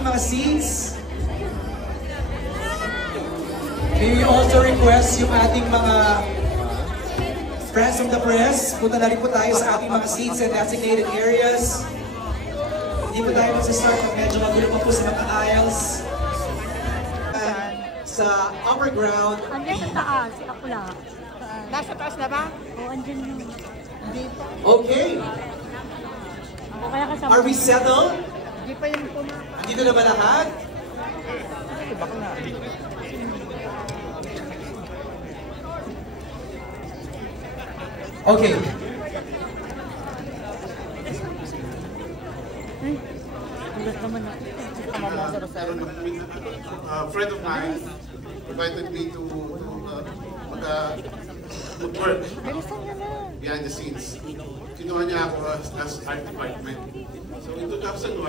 ating mga seats. May we also request yung ating mga friends of the press. Punta na rin po tayo sa ating mga seats and designated areas. Hindi po tayo magsistart pag medyo magulo pa po sa mga aisles. Sa upper ground. Andiyan sa taas, si Akula. Nasa taas na ba? Oo, andyan yun. Dito. Okay. O kaya kasama. Are we settled? Hindi pa yung pumakas. Andito na ba lahat? Okay. Ulat naman na. A friend of mine invited me to work behind the scenes. Kinuha niya ako as art department. So in 2001,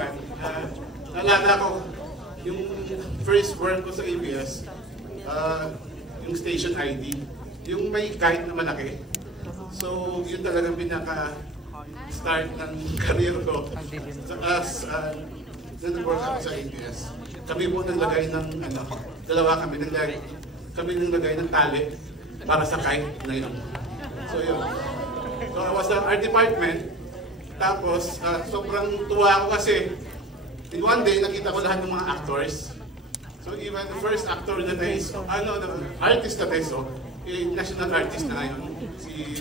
naalala ko yung first work ko sa ABS, yung station ID, yung may guide na malaki. So yun talagang pinaka-start ng career ko as nag-work ako sa ABS. Kami po naglagay ng, dalawa kami naglagay ng tali para sa kite na yun. So yun. So I was sa art department. Tapos sobrang tuwa ako kasi in one day nakita ko lahat ng mga actors. So even the first actor that I saw, artist that I saw, national artist na ngayon, si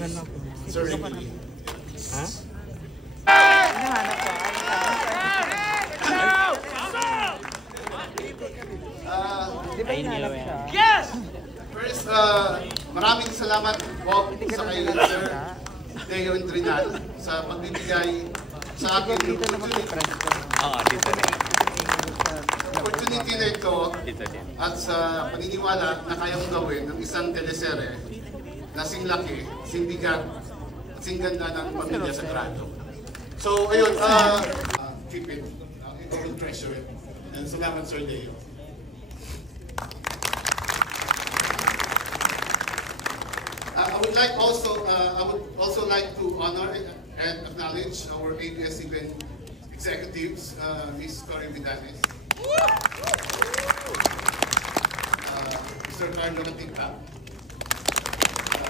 Sir Ricky. Yes! First, maraming salamat po sa kay Sir Teo Intrinal sa pagbibigay sa akin ng opportunity na ito at sa paniniwala na kaya kong gawin ng isang teleserye na sing laki, sing bigat, at sing ganda ng Pamilya Sagrado. So, ayun, keep it, I will treasure it. And salamat, Sir Teo. I would also like to honor and acknowledge our ABS-CBN executives, Ms. Cory Vidanes, Mr. Carlo Matinta,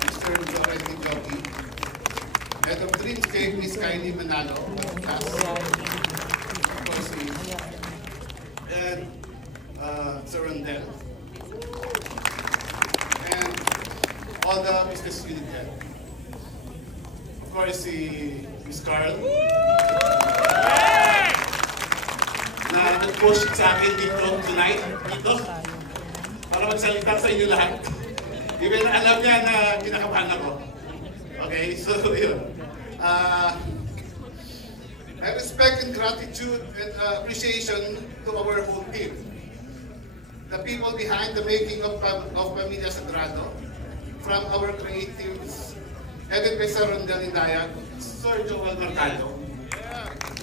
Mr. Llorente Jogi, Head of Dreamscape, Ms. Kylie Manalo, and Sir Rondel, and all the business unit head. Of course, si Ms. Carl, na nag-push sa akin dito tonight, para magsalita sa inyo lahat. Even alam niya na kinakabahan ako. Okay, so yun. I respect and gratitude and appreciation to our whole team. The people behind the making of Pamilya Sagrado, from our creatives, headed by Sir Rondel Indayag, Sir Joel Mercado,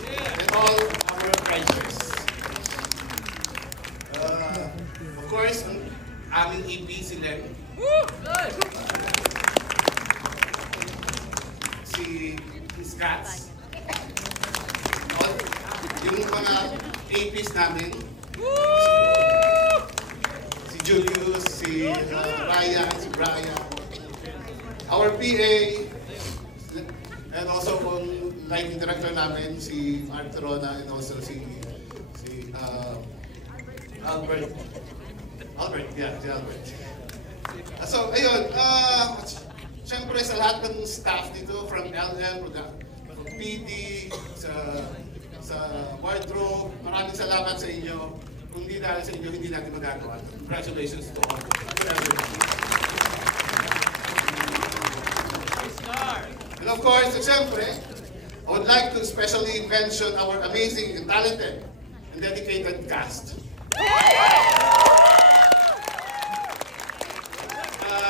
and all our writers. Of course, ang aming EP si Len, si Miss Katz, yung mga APs namin, si Julius, si Ryan, si Brian, our PA, and also ang lighting director namin, si Mark Torona, and also si Albert. Yeah, si Albert. So, ayun, siyempre sa lahat ng staff dito, from LM, from PD, sa wardrobe, maraming salamat sa inyo. Kung hindi dahil sa inyo, hindi natin magagawa. Congratulations to all. And of course, siyempre, I would like to especially mention our amazing and talented and dedicated cast.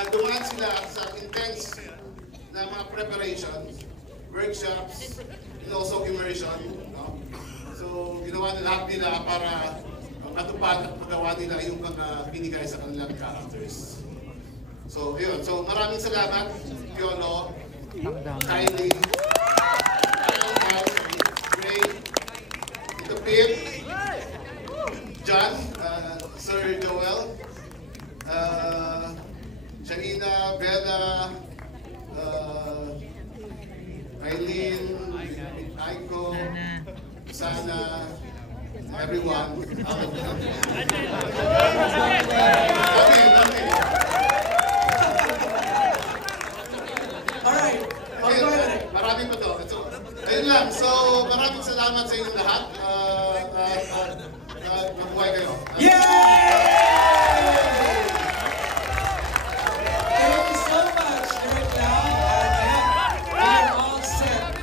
Dumaan sila sa intense na mga preparations, workshops, and also immersion. No? So, ginawa nila lahat nila para matupad at magawa nila yung mga binigay sa kanilang characters. So, yun. So, maraming salamat, Piolo, Kylie, Ray, Tito Pip, John, Sir Joel, Janina, Bella, Eileen, Aiko, Sana, everyone. Alright. Maraming pa to. Ayun lang. So, maraming salamat sa inyong lahat. Mabuhay kayo. Yay! Thank you so much, Direk Lau. We are all set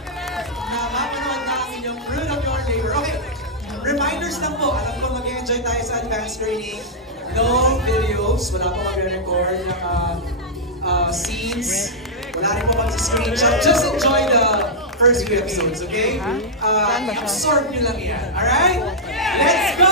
na mapanood na ang inyong fruit of your labor. Okay, reminders lang po. Alam ko mag-enjoy tayo sa advanced screening. No videos. Wala po mag-record ng scenes. Wala rin po mag-screenshot. Just enjoy the first few episodes, okay? Absorb nyo lang yan. Alright? Let's go!